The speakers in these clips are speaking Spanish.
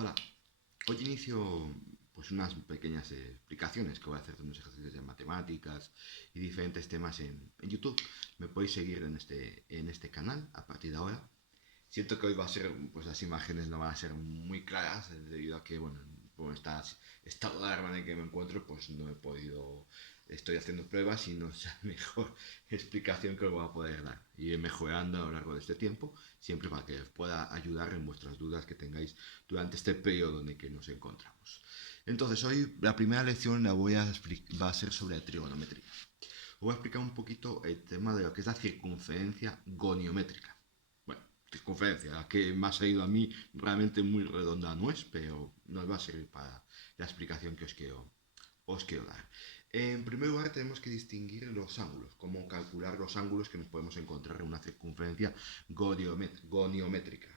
Hola, hoy inicio pues unas pequeñas explicaciones que voy a hacer de unos ejercicios de matemáticas y diferentes temas en YouTube. Me podéis seguir en este canal a partir de ahora. Siento que hoy va a ser, pues las imágenes no van a ser muy claras debido a que, bueno, por esta estado de alarma en el que me encuentro, pues no he podido, estoy haciendo pruebas y no es la mejor explicación que os voy a poder dar. Iré mejorando a lo largo de este tiempo, siempre para que os pueda ayudar en vuestras dudas que tengáis durante este periodo en el que nos encontramos. Entonces, hoy la primera lección va a ser sobre trigonometría. Os voy a explicar un poquito el tema de lo que es la circunferencia goniométrica. Bueno, circunferencia, la que me ha salido a mí realmente muy redonda no es, pero nos va a servir para la explicación que os quiero dar. En primer lugar, tenemos que distinguir los ángulos, cómo calcular los ángulos que nos podemos encontrar en una circunferencia goniométrica.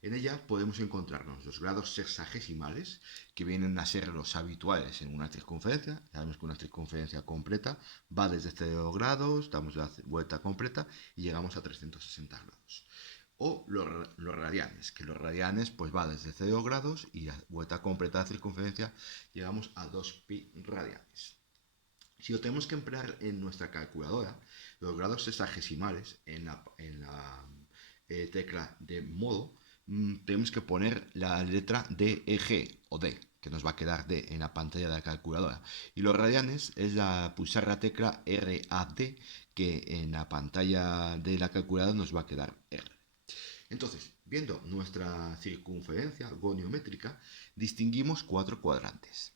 En ella podemos encontrarnos los grados sexagesimales, que vienen a ser los habituales en una circunferencia. Sabemos que una circunferencia completa va desde 0 grados, damos la vuelta completa y llegamos a 360 grados. O los radianes, que los radianes pues va desde 0 grados y a vuelta completa de la circunferencia llegamos a 2pi radianes. Si lo tenemos que emplear en nuestra calculadora, los grados sexagesimales en la tecla de modo, tenemos que poner la letra DEG o D, que nos va a quedar D en la pantalla de la calculadora. Y los radianes es pulsar la tecla RAD, que en la pantalla de la calculadora nos va a quedar R. Entonces, viendo nuestra circunferencia goniométrica, distinguimos 4 cuadrantes.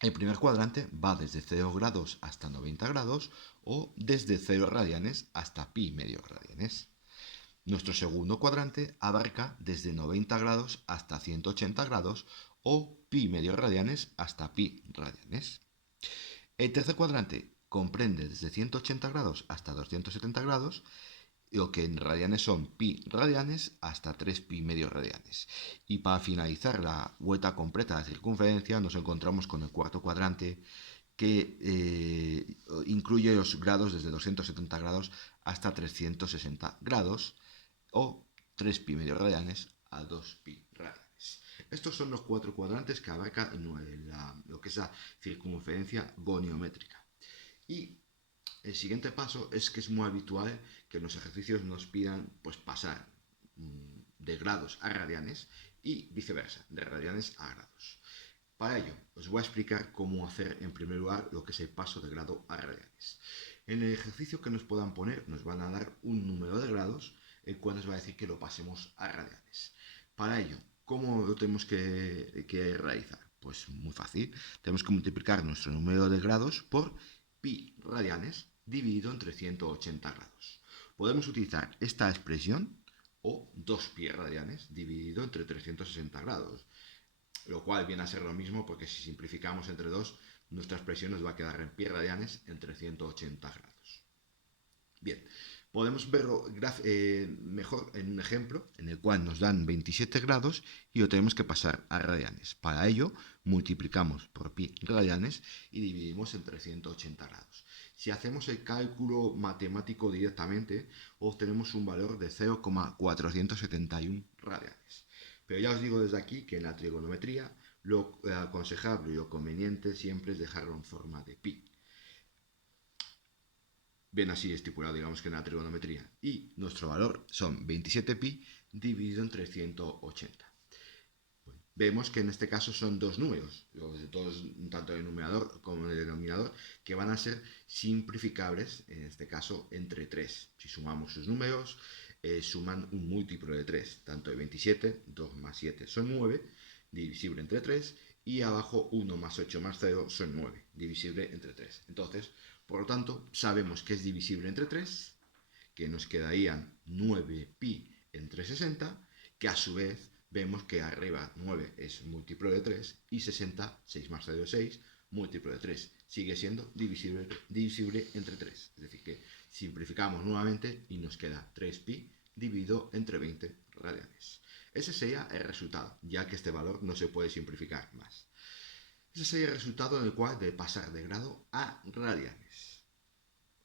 El primer cuadrante va desde 0 grados hasta 90 grados o desde 0 radianes hasta pi medio radianes. Nuestro segundo cuadrante abarca desde 90 grados hasta 180 grados o pi medio radianes hasta pi radianes. El tercer cuadrante comprende desde 180 grados hasta 270 grados, lo que en radianes son pi radianes hasta 3 pi medio radianes. Y para finalizar la vuelta completa de la circunferencia nos encontramos con el cuarto cuadrante, que incluye los grados desde 270 grados hasta 360 grados o 3 pi medio radianes a 2 pi radianes. Estos son los 4 cuadrantes que abarca lo que es la circunferencia goniométrica. Y el siguiente paso es que es muy habitual que en los ejercicios nos pidan pues pasar de grados a radianes y viceversa, de radianes a grados. Para ello, os voy a explicar cómo hacer en primer lugar lo que es el paso de grado a radianes. En el ejercicio que nos puedan poner, nos van a dar un número de grados, el cual nos va a decir que lo pasemos a radianes. Para ello, ¿cómo lo tenemos que realizar? Pues muy fácil. Tenemos que multiplicar nuestro número de grados por pi radianes dividido entre 180 grados. Podemos utilizar esta expresión o 2pi radianes dividido entre 360 grados, lo cual viene a ser lo mismo porque si simplificamos entre 2, nuestra expresión nos va a quedar en pi radianes entre 180 grados. Bien, podemos verlo mejor en un ejemplo en el cual nos dan 27 grados y lo tenemos que pasar a radianes. Para ello, multiplicamos por pi radianes y dividimos entre 180 grados. Si hacemos el cálculo matemático directamente, obtenemos un valor de 0,471 radianes. Pero ya os digo desde aquí que en la trigonometría lo aconsejable y lo conveniente siempre es dejarlo en forma de pi. Bien así estipulado, digamos que en la trigonometría. Y nuestro valor son 27pi dividido entre 180. Bueno, vemos que en este caso son dos números, tanto el numerador como el denominador, que van a ser simplificables, en este caso, entre 3. Si sumamos sus números, suman un múltiplo de 3. Tanto de 27, 2 más 7 son 9, divisible entre 3, y abajo 1 más 8 más 0 son 9, divisible entre 3. Entonces, por lo tanto, sabemos que es divisible entre 3, que nos quedarían 9pi entre 60, que a su vez vemos que arriba 9 es múltiplo de 3 y 60, 6 más 0 es 6, múltiplo de 3. Sigue siendo divisible entre 3. Es decir, que simplificamos nuevamente y nos queda 3pi dividido entre 20 radianes. Ese sería el resultado, ya que este valor no se puede simplificar más. Ese sería el resultado en el cual de pasar de grado a radianes.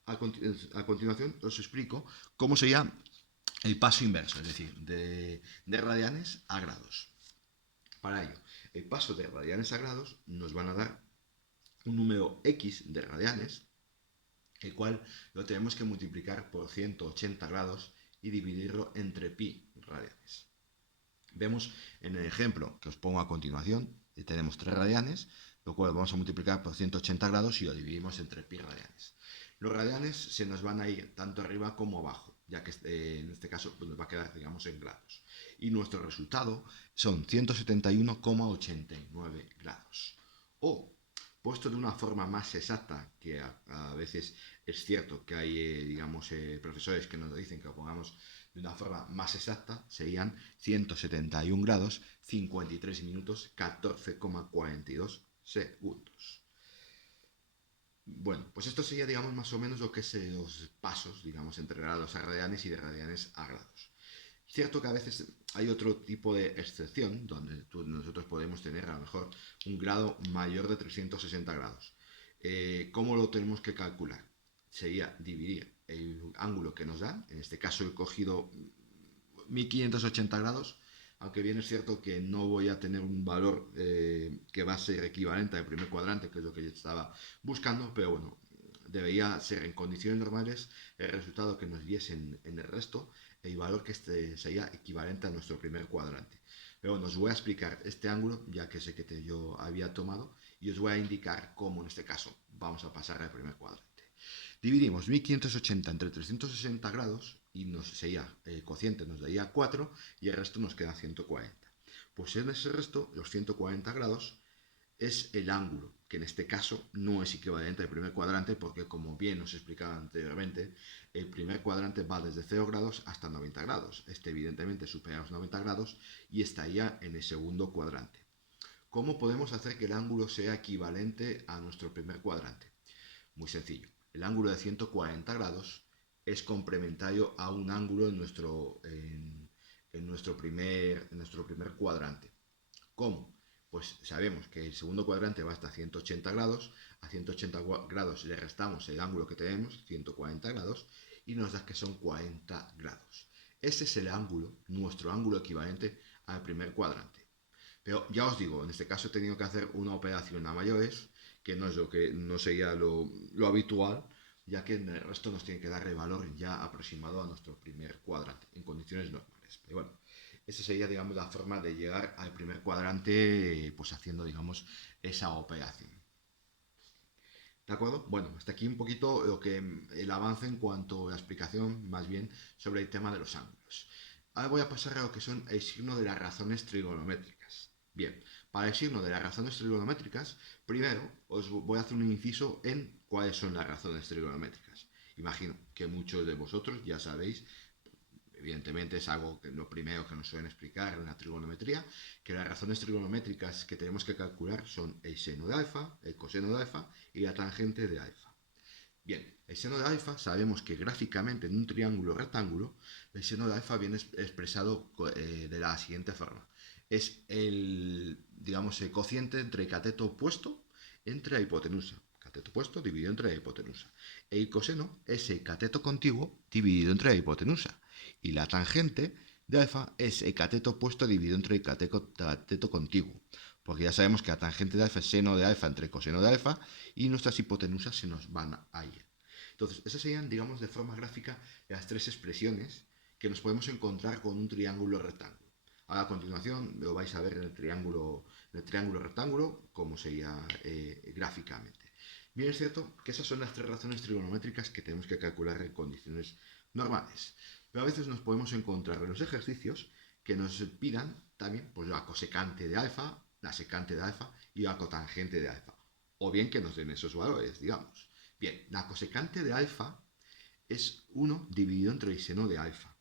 A continuación os explico cómo sería el paso inverso, es decir, de radianes a grados. Para ello, el paso de radianes a grados nos van a dar un número X de radianes, el cual lo tenemos que multiplicar por 180 grados y dividirlo entre pi radianes. Vemos en el ejemplo que os pongo a continuación, tenemos 3 radianes, lo cual vamos a multiplicar por 180 grados y lo dividimos entre pi radianes. Los radianes se nos van a ir tanto arriba como abajo, ya que en este caso pues nos va a quedar, digamos, en grados. Y nuestro resultado son 171,89 grados. O, puesto de una forma más exacta, que a veces es cierto que hay, digamos, profesores que nos dicen que lo pongamos de una forma más exacta, serían 171 grados, 53 minutos, 14,42 segundos. Bueno, pues esto sería, digamos, más o menos lo que es los pasos, digamos, entre grados a radianes y de radianes a grados. Cierto que a veces hay otro tipo de excepción, donde nosotros podemos tener a lo mejor un grado mayor de 360 grados. ¿Cómo lo tenemos que calcular? Sería dividir el ángulo que nos dan, en este caso he cogido 1580 grados, aunque bien es cierto que no voy a tener un valor que va a ser equivalente al primer cuadrante, que es lo que yo estaba buscando, pero bueno, debería ser en condiciones normales el resultado que nos diesen en el resto, el valor que sería equivalente a nuestro primer cuadrante. Pero bueno, os voy a explicar este ángulo, ya que sé que yo había tomado, y os voy a indicar cómo en este caso vamos a pasar al primer cuadrante. Dividimos 1580 entre 360 grados y el cociente nos daría 4 y el resto nos queda 140. Pues en ese resto, los 140 grados es el ángulo, que en este caso no es equivalente al primer cuadrante porque, como bien os explicaba anteriormente, el primer cuadrante va desde 0 grados hasta 90 grados. Este evidentemente supera los 90 grados y estaría en el segundo cuadrante. ¿Cómo podemos hacer que el ángulo sea equivalente a nuestro primer cuadrante? Muy sencillo. El ángulo de 140 grados es complementario a un ángulo en nuestro primer cuadrante. ¿Cómo? Pues sabemos que el segundo cuadrante va hasta 180 grados, a 180 grados le restamos el ángulo que tenemos, 140 grados, y nos da que son 40 grados. Ese es el ángulo, nuestro ángulo equivalente al primer cuadrante. Pero ya os digo, en este caso he tenido que hacer una operación a mayores, que no es lo que no sería lo habitual, ya que en el resto nos tiene que dar el valor ya aproximado a nuestro primer cuadrante, en condiciones normales. Pero bueno, esa sería, digamos, la forma de llegar al primer cuadrante, pues haciendo, digamos, esa operación. ¿De acuerdo? Bueno, hasta aquí un poquito el avance en cuanto a la explicación, más bien, sobre el tema de los ángulos. Ahora voy a pasar a lo que son el signo de las razones trigonométricas. Bien, para el signo de las razones trigonométricas, primero os voy a hacer un inciso en cuáles son las razones trigonométricas. Imagino que muchos de vosotros ya sabéis, evidentemente es algo que lo primero que nos suelen explicar en la trigonometría, que las razones trigonométricas que tenemos que calcular son el seno de alfa, el coseno de alfa y la tangente de alfa. Bien, el seno de alfa sabemos que gráficamente en un triángulo rectángulo, el seno de alfa viene expresado de la siguiente forma. Es digamos, el cociente entre el cateto opuesto entre la hipotenusa. Cateto opuesto dividido entre la hipotenusa. El coseno es el cateto contiguo dividido entre la hipotenusa. Y la tangente de alfa es el cateto opuesto dividido entre el cateto contiguo. Porque ya sabemos que la tangente de alfa es seno de alfa entre coseno de alfa y nuestras hipotenusas se nos van a ir. Entonces, esas serían, digamos, de forma gráfica las tres expresiones que nos podemos encontrar con un triángulo rectángulo. Ahora, a continuación, lo vais a ver en el triángulo rectángulo, cómo sería gráficamente. Bien, es cierto que esas son las tres razones trigonométricas que tenemos que calcular en condiciones normales. Pero a veces nos podemos encontrar en los ejercicios que nos pidan también pues, la cosecante de alfa, la secante de alfa y la cotangente de alfa. O bien que nos den esos valores, digamos. Bien, la cosecante de alfa es 1 dividido entre el seno de alfa.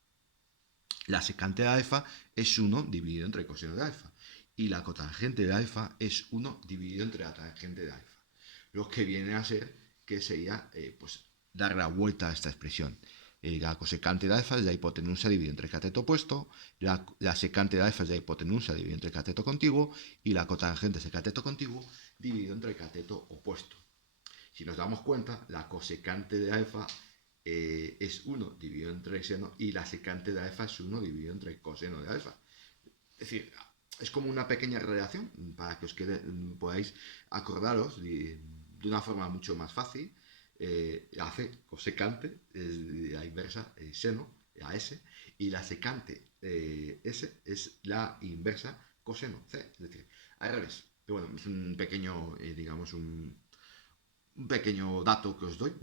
La secante de alfa es 1 dividido entre el coseno de alfa. Y la cotangente de alfa es 1 dividido entre la tangente de alfa. Lo que viene a ser que sería pues, dar la vuelta a esta expresión. La cosecante de alfa es la hipotenusa dividida entre el cateto opuesto, la secante de alfa es la hipotenusa dividida entre el cateto contiguo y la cotangente es el cateto contiguo dividido entre el cateto opuesto. Si nos damos cuenta, la cosecante de alfa es 1 dividido entre el seno y la secante de alfa es 1 dividido entre el coseno de alfa. Es decir, es como una pequeña relación para que os quede, podáis acordaros de una forma mucho más fácil. Hace cosecante, es la inversa, seno, a S, y la secante S es la inversa coseno C, es decir, al revés. Pero bueno, es un pequeño, digamos, un pequeño dato que os doy,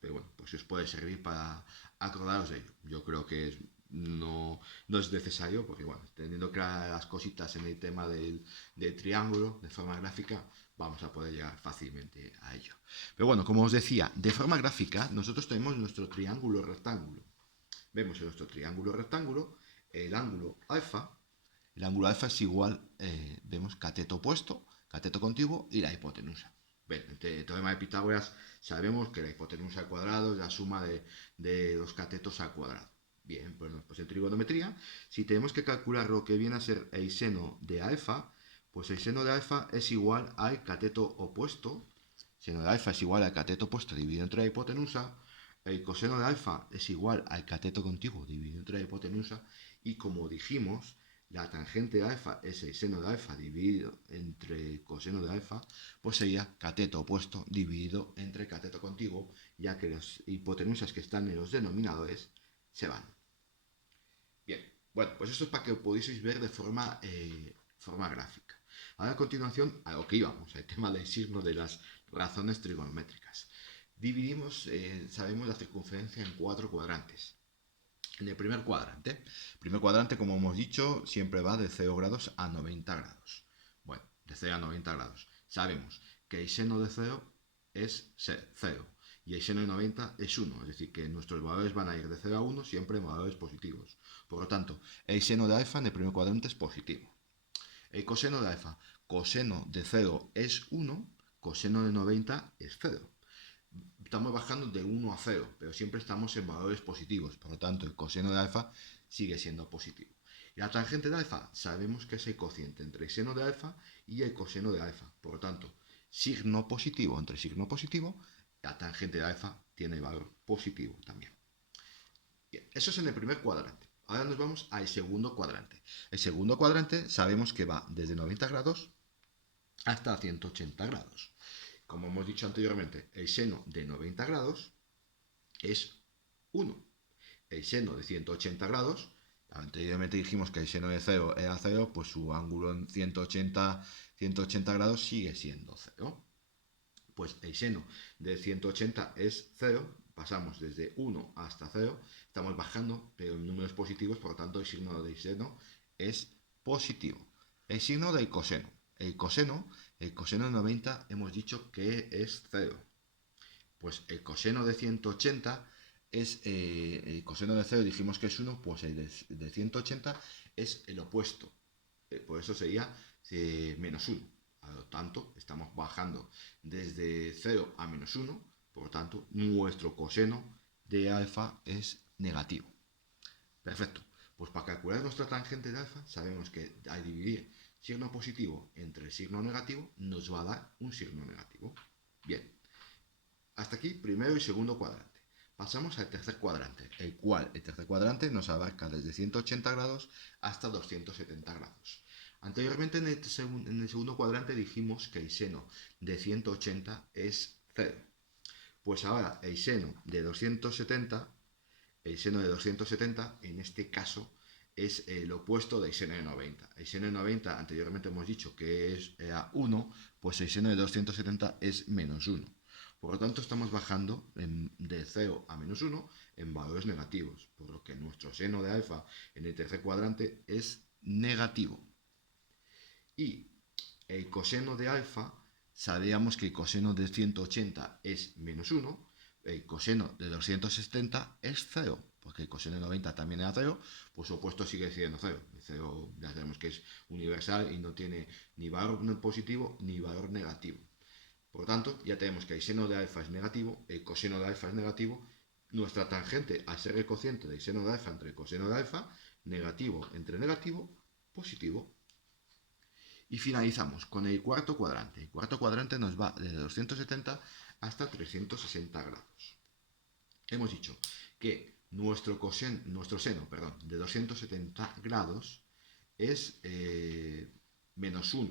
pero bueno, pues si os puede servir para acordaros de ello. Yo creo que no es necesario, porque bueno, teniendo claras las cositas en el tema del triángulo de forma gráfica, vamos a poder llegar fácilmente a ello. Pero bueno, como os decía, de forma gráfica, nosotros tenemos nuestro triángulo rectángulo. Vemos en nuestro triángulo rectángulo el ángulo alfa. El ángulo alfa es igual, vemos cateto opuesto, cateto contiguo y la hipotenusa. Bien, en el teorema de Pitágoras sabemos que la hipotenusa al cuadrado es la suma de los catetos al cuadrado. Bien, bueno, pues en trigonometría, si tenemos que calcular lo que viene a ser el seno de alfa, pues el seno de alfa es igual al cateto opuesto. Seno de alfa es igual al cateto opuesto dividido entre la hipotenusa. El coseno de alfa es igual al cateto contiguo dividido entre la hipotenusa. Y como dijimos, la tangente de alfa es el seno de alfa dividido entre coseno de alfa, pues sería cateto opuesto dividido entre cateto contiguo, ya que las hipotenusas que están en los denominadores se van. Bien, bueno, pues esto es para que lo pudieseis ver de forma gráfica. Ahora a continuación, a lo que íbamos, al tema del signo de las razones trigonométricas. Dividimos, sabemos la circunferencia en 4 cuadrantes. En el primer cuadrante, como hemos dicho, siempre va de 0 grados a 90 grados. Bueno, de 0 a 90 grados. Sabemos que el seno de 0 es 0 y el seno de 90 es 1, es decir, que nuestros valores van a ir de 0 a 1 siempre en valores positivos. Por lo tanto, el seno de alfa en el primer cuadrante es positivo. El coseno de alfa, coseno de 0 es 1, coseno de 90 es 0. Estamos bajando de 1 a 0, pero siempre estamos en valores positivos. Por lo tanto, el coseno de alfa sigue siendo positivo. Y la tangente de alfa, sabemos que es el cociente entre el seno de alfa y el coseno de alfa. Por lo tanto, signo positivo entre signo positivo, la tangente de alfa tiene valor positivo también. Bien, eso es en el primer cuadrante. Ahora nos vamos al segundo cuadrante. El segundo cuadrante sabemos que va desde 90 grados hasta 180 grados. Como hemos dicho anteriormente, el seno de 90 grados es 1. El seno de 180 grados, anteriormente dijimos que el seno de 0 era 0, pues su ángulo en 180 grados sigue siendo 0. Pues el seno de 180 es 0, pasamos desde 1 hasta 0, estamos bajando, pero en números positivos, por lo tanto el signo del seno es positivo. El signo del coseno. El coseno de 90 hemos dicho que es 0. Pues el coseno de 180 es, el coseno de 0 dijimos que es 1, pues el de 180 es el opuesto. Por eso sería menos 1. Por lo tanto, estamos bajando desde 0 a menos 1, por lo tanto, nuestro coseno de alfa es negativo. Perfecto. Pues para calcular nuestra tangente de alfa, sabemos que al dividir signo positivo entre signo negativo, nos va a dar un signo negativo. Bien. Hasta aquí, primero y segundo cuadrante. Pasamos al tercer cuadrante, el tercer cuadrante nos abarca desde 180 grados hasta 270 grados. Anteriormente en el segundo cuadrante dijimos que el seno de 180 es 0. Pues ahora el seno de 270, en este caso es el opuesto del seno de 90. El seno de 90 anteriormente hemos dicho que era 1, pues el seno de 270 es menos 1. Por lo tanto, estamos bajando de 0 a menos 1 en valores negativos, por lo que nuestro seno de alfa en el tercer cuadrante es negativo. Y el coseno de alfa, sabíamos que el coseno de 180 es menos 1, el coseno de 270 es 0, porque el coseno de 90 también era 0, pues su opuesto sigue siendo 0. El 0 ya sabemos que es universal y no tiene ni valor positivo ni valor negativo. Por lo tanto, ya tenemos que el seno de alfa es negativo, el coseno de alfa es negativo, nuestra tangente, al ser el cociente del seno de alfa entre el coseno de alfa, negativo entre negativo, positivo. Y finalizamos con el cuarto cuadrante. El cuarto cuadrante nos va desde 270 hasta 360 grados. Hemos dicho que nuestro seno de 270 grados es menos 1,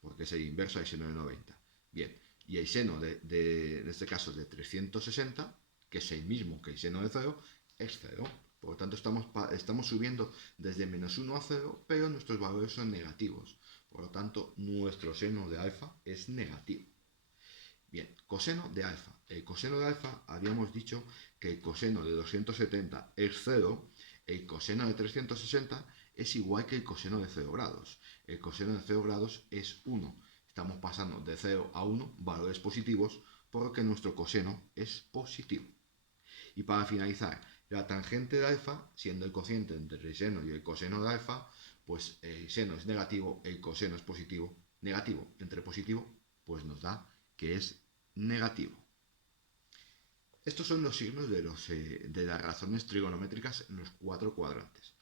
porque es el inverso del seno de 90. Bien, y el seno en este caso de 360, que es el mismo que el seno de 0, es 0. Por lo tanto, estamos subiendo desde menos 1 a 0, pero nuestros valores son negativos. Por lo tanto, nuestro seno de alfa es negativo. Bien, coseno de alfa. El coseno de alfa habíamos dicho que el coseno de 270 es 0, el coseno de 360 es igual que el coseno de 0 grados. El coseno de 0 grados es 1. Estamos pasando de 0 a 1, valores positivos, por lo que nuestro coseno es positivo. Y para finalizar, la tangente de alfa, siendo el cociente entre el seno y el coseno de alfa, pues el seno es negativo, el coseno es positivo. Negativo entre positivo, pues nos da que es negativo. Estos son los signos de las razones trigonométricas en los 4 cuadrantes.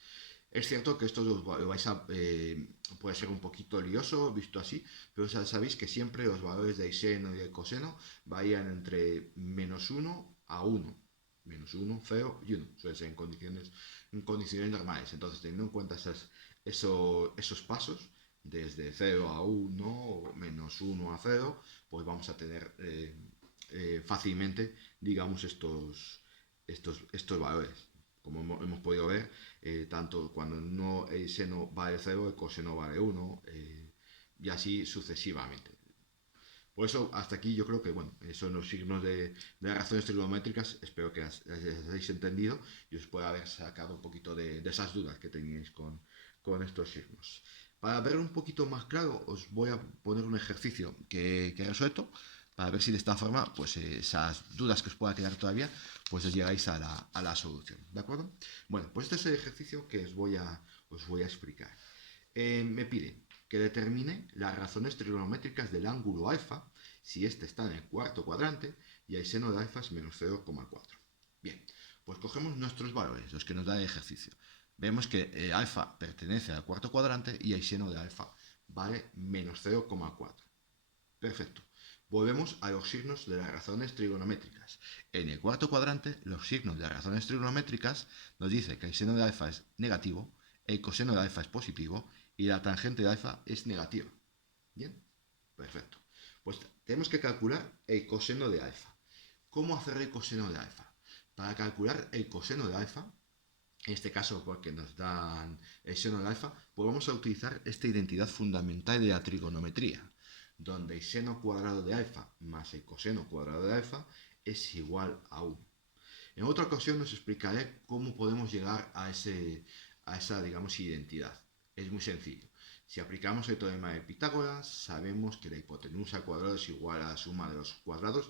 Es cierto que esto lo vais a, puede ser un poquito lioso visto así, pero ya sabéis que siempre los valores del seno y el coseno varían entre menos 1 a 1. Menos 1, 0 y 1. Suele ser en condiciones normales. Entonces, teniendo en cuenta esos pasos, desde 0 a 1 o menos 1 a 0, pues vamos a tener fácilmente, digamos, estos valores. Como hemos podido ver, tanto cuando el seno vale 0, el coseno vale 1, y así sucesivamente. Por eso, hasta aquí yo creo que, bueno, son los signos de las razones trigonométricas. Espero que las hayáis entendido y os pueda haber sacado un poquito de esas dudas que teníais con estos signos. Para ver un poquito más claro, os voy a poner un ejercicio que he resuelto, para ver si de esta forma, pues esas dudas que os pueda quedar todavía, pues os llegáis a la solución, ¿de acuerdo? Bueno, pues este es el ejercicio que os voy a explicar. Me pide que determine las razones trigonométricas del ángulo alfa si este está en el cuarto cuadrante y el seno de alfa es menos 0,4. Bien, pues cogemos nuestros valores, los que nos da el ejercicio. Vemos que alfa pertenece al cuarto cuadrante y el seno de alfa vale menos 0,4. Perfecto. Volvemos a los signos de las razones trigonométricas. En el cuarto cuadrante, los signos de las razones trigonométricas nos dice que el seno de alfa es negativo, el coseno de alfa es positivo y la tangente de alfa es negativa. ¿Bien? Perfecto. Pues tenemos que calcular el coseno de alfa. ¿Cómo hacer el coseno de alfa? Para calcular el coseno de alfa, en este caso porque nos dan el seno de alfa, pues vamos a utilizar esta identidad fundamental de la trigonometría, donde el seno cuadrado de alfa más el coseno cuadrado de alfa es igual a 1. En otra ocasión os explicaré cómo podemos llegar a esa, digamos, identidad. Es muy sencillo. Si aplicamos el teorema de Pitágoras, sabemos que la hipotenusa al cuadrado es igual a la suma de los cuadrados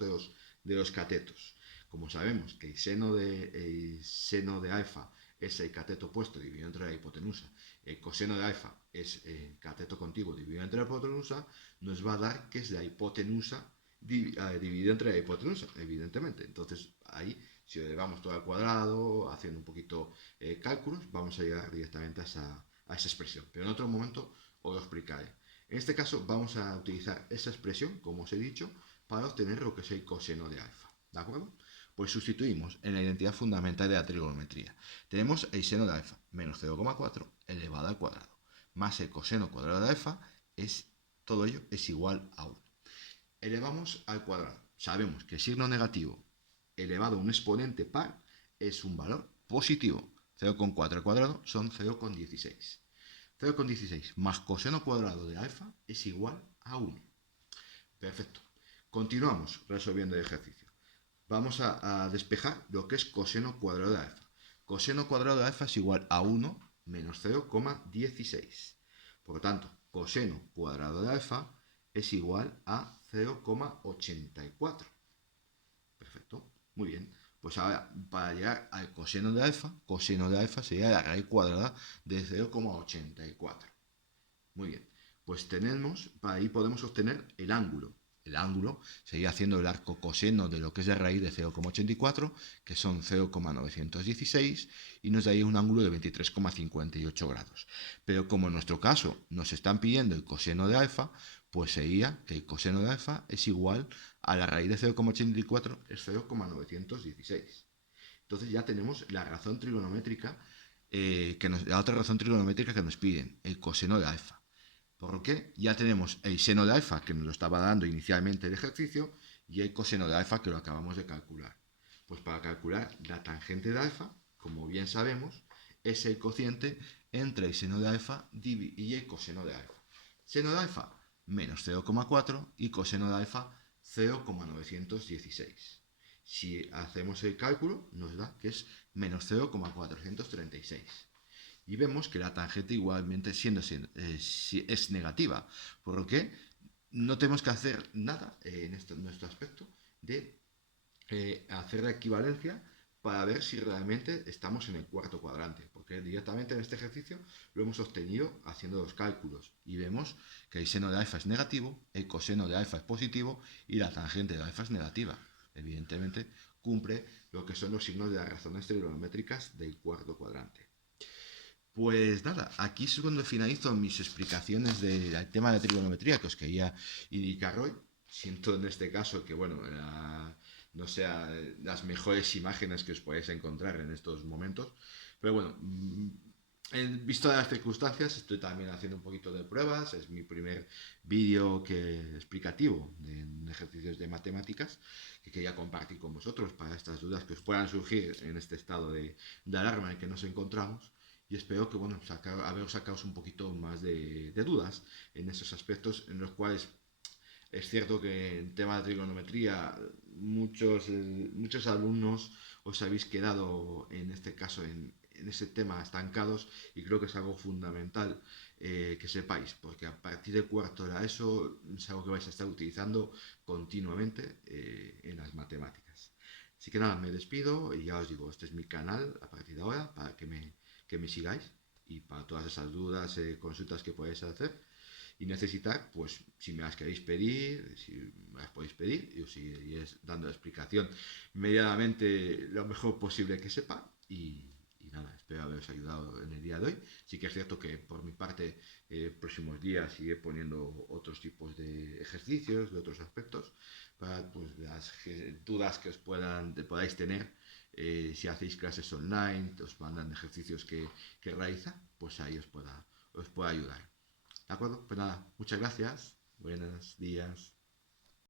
de los catetos. Como sabemos que el seno de alfa es el cateto opuesto dividido entre la hipotenusa, el coseno de alfa es el cateto contiguo dividido entre la hipotenusa, nos va a dar que es la hipotenusa dividida entre la hipotenusa, evidentemente. Entonces, ahí, si lo elevamos todo al cuadrado, haciendo un poquito cálculos, vamos a llegar directamente a esa expresión. Pero en otro momento os lo explicaré. En este caso, vamos a utilizar esa expresión, como os he dicho, para obtener lo que es el coseno de alfa. ¿De acuerdo? Pues sustituimos en la identidad fundamental de la trigonometría. Tenemos el seno de alfa, menos 0,4 elevado al cuadrado, más el coseno cuadrado de alfa, todo ello es igual a 1. Elevamos al cuadrado. Sabemos que el signo negativo elevado a un exponente par es un valor positivo. 0,4 al cuadrado son 0,16. 0,16 más coseno cuadrado de alfa es igual a 1. Perfecto. Continuamos resolviendo el ejercicio. Vamos a despejar lo que es coseno cuadrado de alfa. Coseno cuadrado de alfa es igual a 1 menos 0,16. Por lo tanto, coseno cuadrado de alfa es igual a 0,84. Perfecto. Muy bien. Pues ahora, para llegar al coseno de alfa sería la raíz cuadrada de 0,84. Muy bien. Pues para ahí podemos obtener el ángulo. El ángulo sería haciendo el arco coseno de lo que es la raíz de 0,84, que son 0,916, y nos daría un ángulo de 23,58 grados. Pero como en nuestro caso nos están pidiendo el coseno de alfa, pues sería que el coseno de alfa es igual a la raíz de 0,84, es 0,916. Entonces ya tenemos la razón trigonométrica, la otra razón trigonométrica que nos piden, el coseno de alfa. Por lo que ya tenemos el seno de alfa que nos lo estaba dando inicialmente el ejercicio y el coseno de alfa que lo acabamos de calcular. Pues para calcular la tangente de alfa, como bien sabemos, es el cociente entre el seno de alfa y el coseno de alfa. Seno de alfa, menos 0,4 y coseno de alfa, 0,916. Si hacemos el cálculo, nos da que es menos 0,436. Y vemos que la tangente igualmente es negativa, por lo que no tenemos que hacer nada en nuestro aspecto de hacer la equivalencia para ver si realmente estamos en el cuarto cuadrante, porque directamente en este ejercicio lo hemos obtenido haciendo los cálculos y vemos que el seno de alfa es negativo, el coseno de alfa es positivo y la tangente de alfa es negativa. Evidentemente cumple lo que son los signos de las razones trigonométricas del cuarto cuadrante. Pues nada, aquí es cuando finalizo mis explicaciones del tema de trigonometría que os quería indicar hoy. Siento en este caso que, bueno, no sea las mejores imágenes que os podéis encontrar en estos momentos, pero bueno, visto las circunstancias, estoy también haciendo un poquito de pruebas. Es mi primer vídeo explicativo de ejercicios de matemáticas que quería compartir con vosotros para estas dudas que os puedan surgir en este estado de alarma en el que nos encontramos. Y espero que, bueno, haberos sacado un poquito más de dudas en esos aspectos en los cuales es cierto que en tema de trigonometría muchos alumnos os habéis quedado en este caso en ese tema estancados y creo que es algo fundamental que sepáis, porque a partir de cuarto de la ESO es algo que vais a estar utilizando continuamente en las matemáticas. Así que nada, me despido y ya os digo, este es mi canal a partir de ahora para que me sigáis y para todas esas dudas, consultas que podáis hacer y necesitar, pues si me las queréis pedir, si me las podéis pedir, y os iré dando la explicación medianamente lo mejor posible que sepa y nada, espero haberos ayudado en el día de hoy. Sí que es cierto que por mi parte próximos días iré poniendo otros tipos de ejercicios, de otros aspectos, para pues, las dudas que podáis tener. Si hacéis clases online, os mandan ejercicios que realizan, pues ahí os pueda ayudar. ¿De acuerdo? Pues nada, muchas gracias. Buenos días.